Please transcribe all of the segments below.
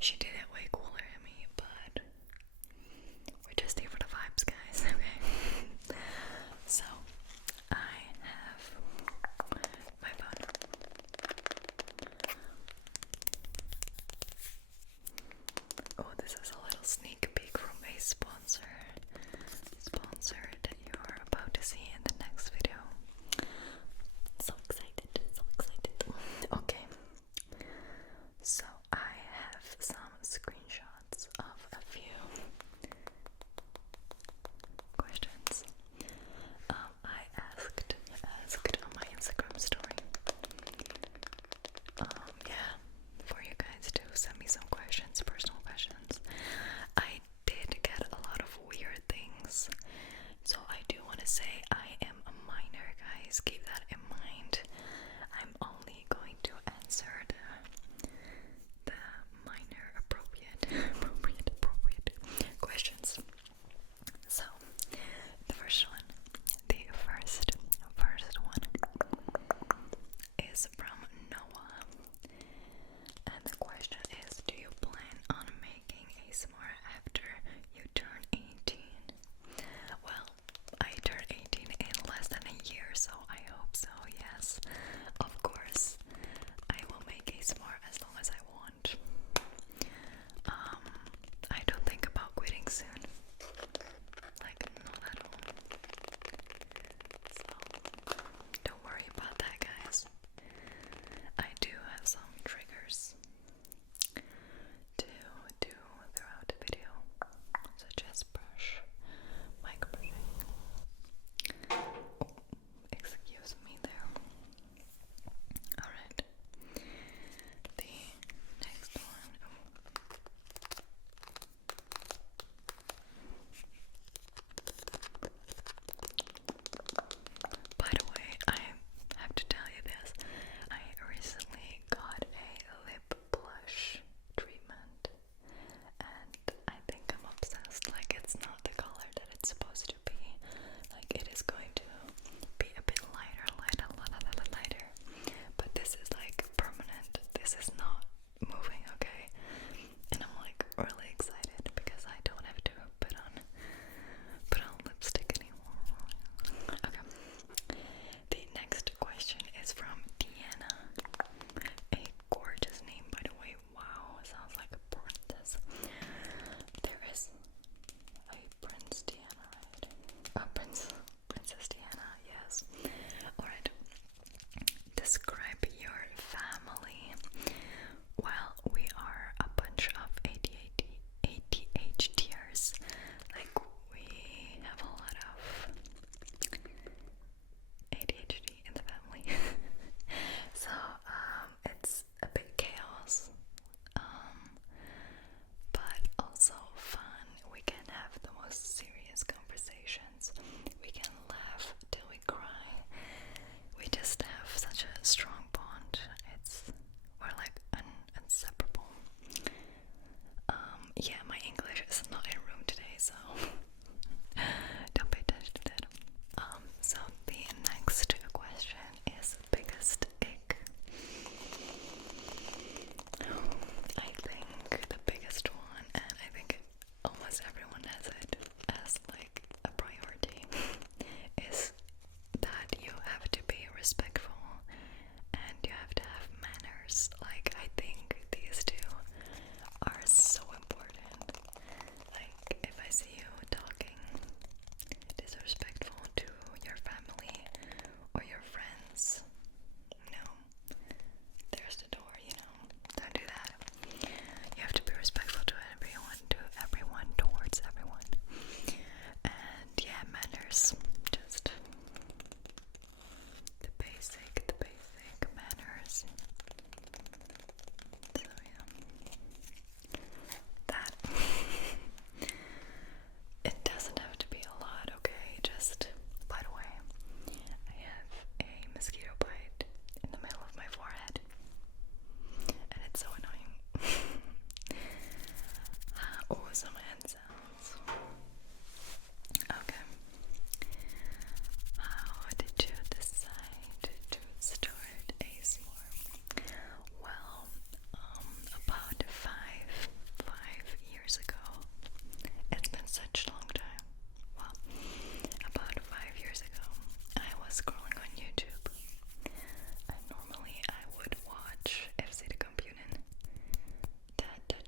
She did it way cooler than me, but we're just here for the vibes, guys, okay? So, I have my phone. Oh, this is a little sneak peek from a sponsor that you are about to see in the next video. So excited, so excited. Okay, so I have some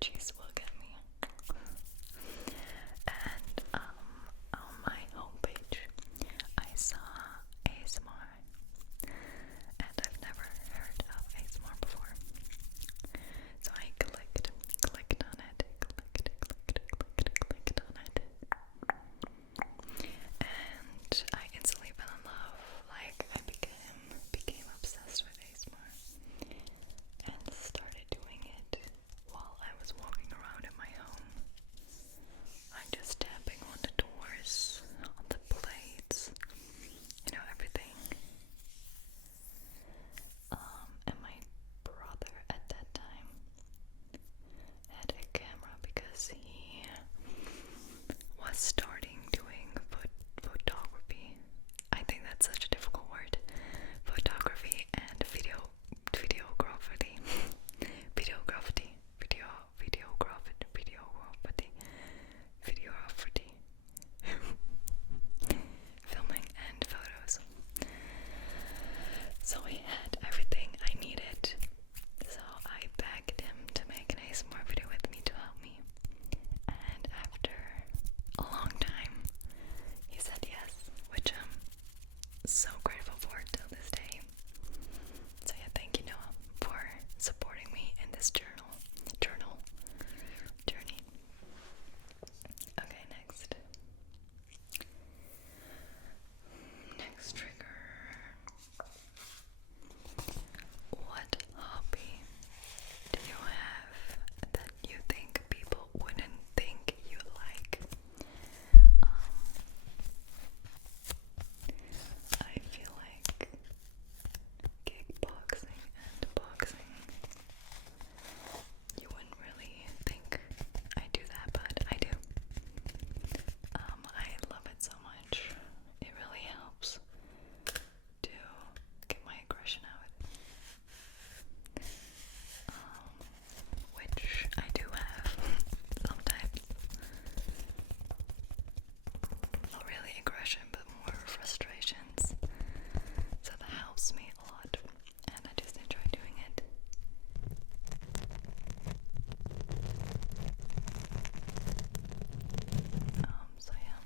allergies will get me. And on my homepage, I saw ASMR, and I've never heard of ASMR before. So I clicked on it, clicked on it, and I instantly fell in love. Like I became obsessed with ASMR, and started doing it while I was walking around in my home. I'm just tapping on the doors, on the plates, everything. And my brother at that time had a camera because he was starting doing photography. I think that's such a difficult word. Photography and videography. Filming and photos. So he had everything I needed. So I begged him to make an ASMR video with me to help me. And after a long time, he said yes, which I'm so grateful for till this day. So yeah, thank you, Noah, for supporting me in this journey. Okay, next trigger. What hobby do you have that you think people wouldn't think you like? I feel like kickboxing and boxing. You wouldn't really think I do that, but I do. I love it so much. It really helps to get my aggression out. Which I do have sometimes. Not really aggression, but more frustrations. So that helps me a lot, and I just enjoy doing it. So yeah.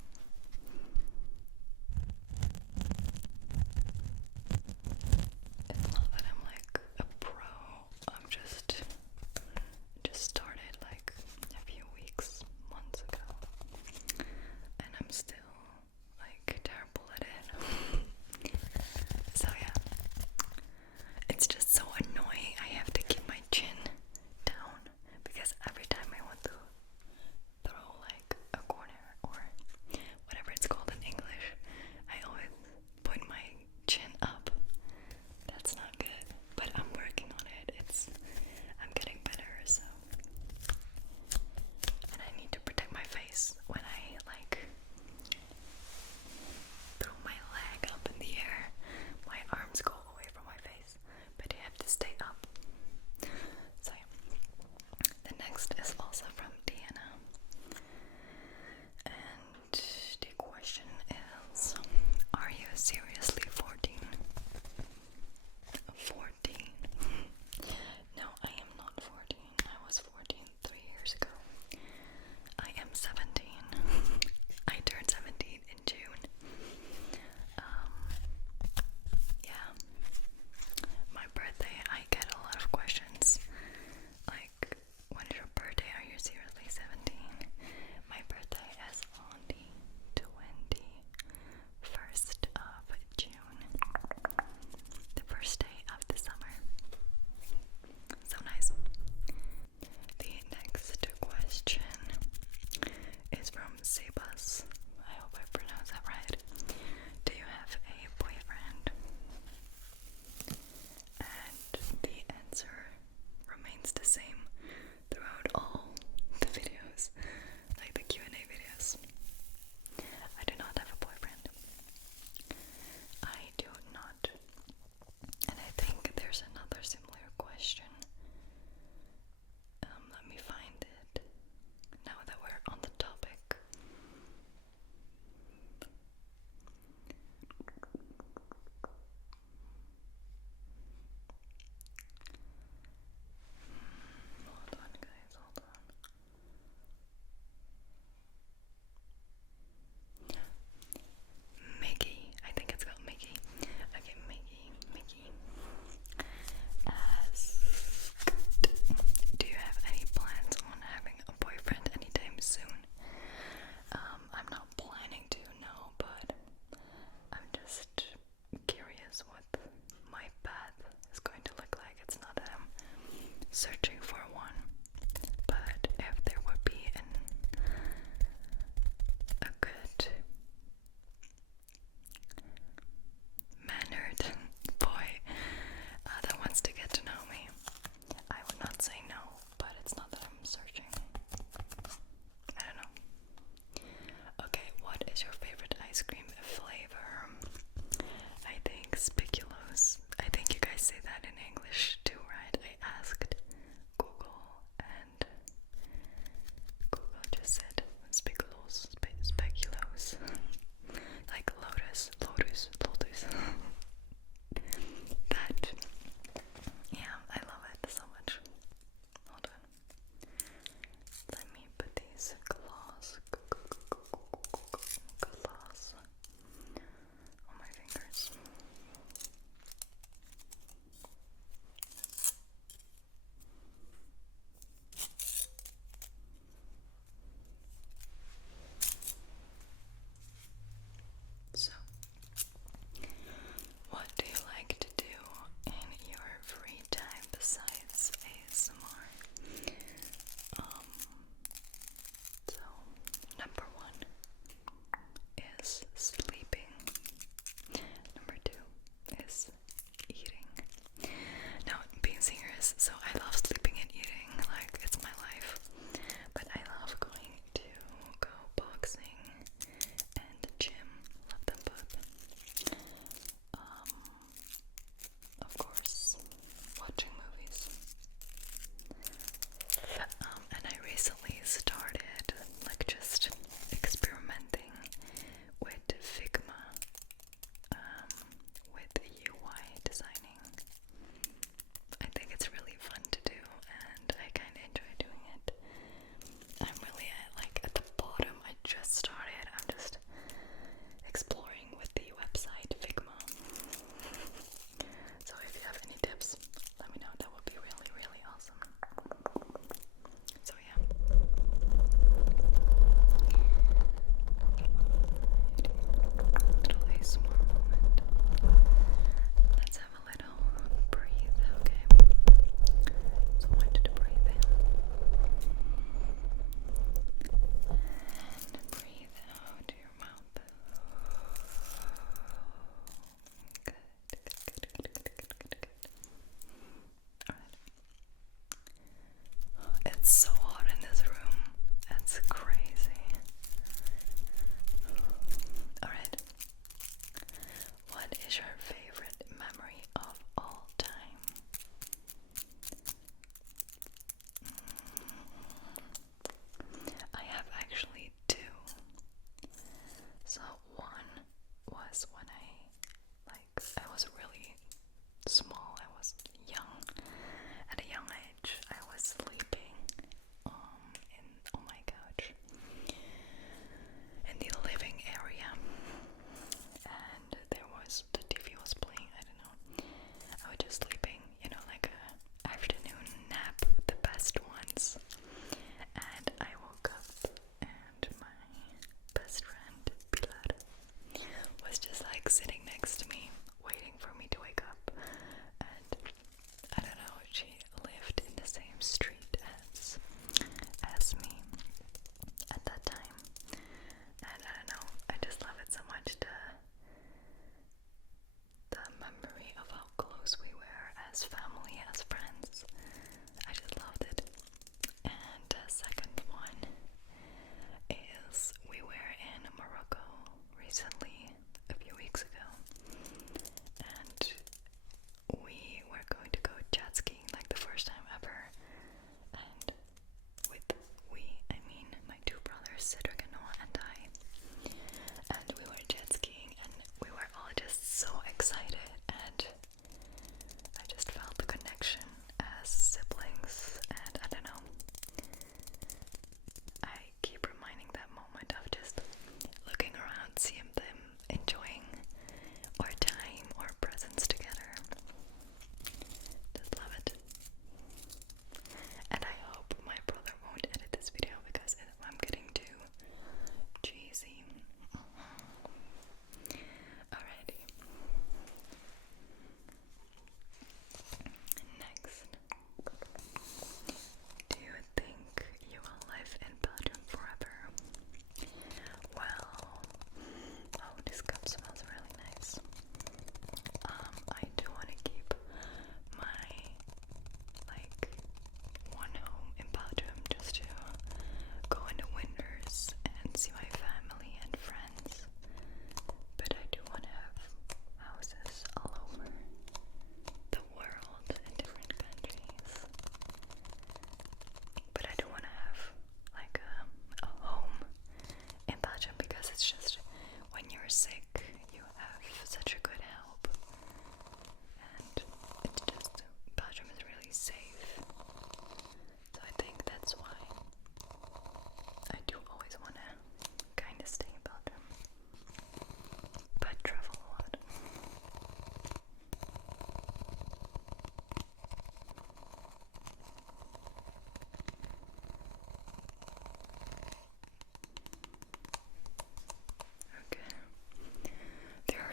It's not that I'm like a pro. I'm just starting.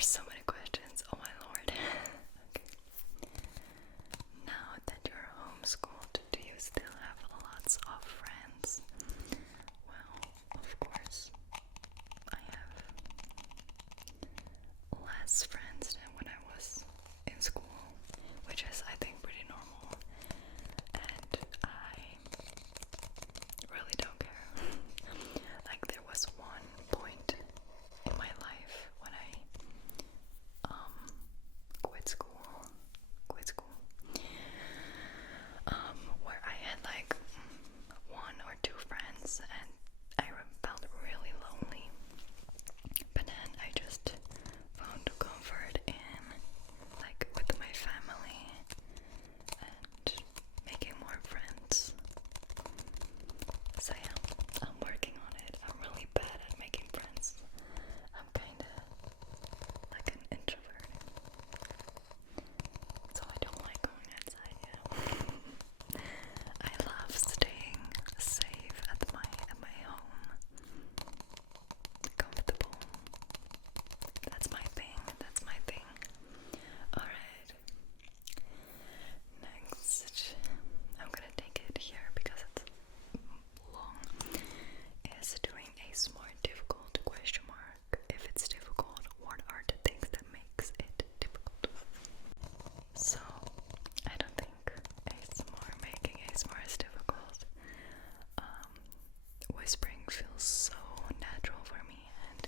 There's so many questions. Oh my lord. Okay. Now that you're homeschooled, do you still have lots of friends? Well, of course, I have less friends than when I was in school, which is, I think, pretty normal. And I really don't care. Like, there was one point in my life when I quit school, where I had like one or two friends, and I felt really lonely. But then I just found comfort in, like, with my family and making more friends. So yeah, I'm working on it. I'm really bad at making friends. I'm kinda like an introvert, so I don't like going outside, yeah. I love staying safe at my home. Comfortable. That's my thing. Alright. Next, I'm gonna take it here because it's long. Is doing a smart difficult question mark. If it's difficult, what are the things that makes it difficult? So I don't think making ASMR is difficult. Whispering feels so natural for me, and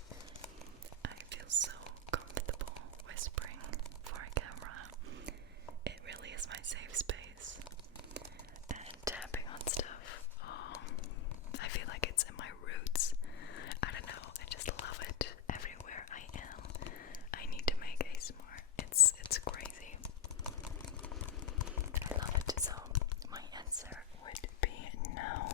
I feel so comfortable whispering for a camera. It really is my safe space. And tapping on stuff, I feel like it's in my roots. I don't know, I just love it. Everywhere I am, I need to make ASMR. It's crazy. I love it. So my answer would be no.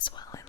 as well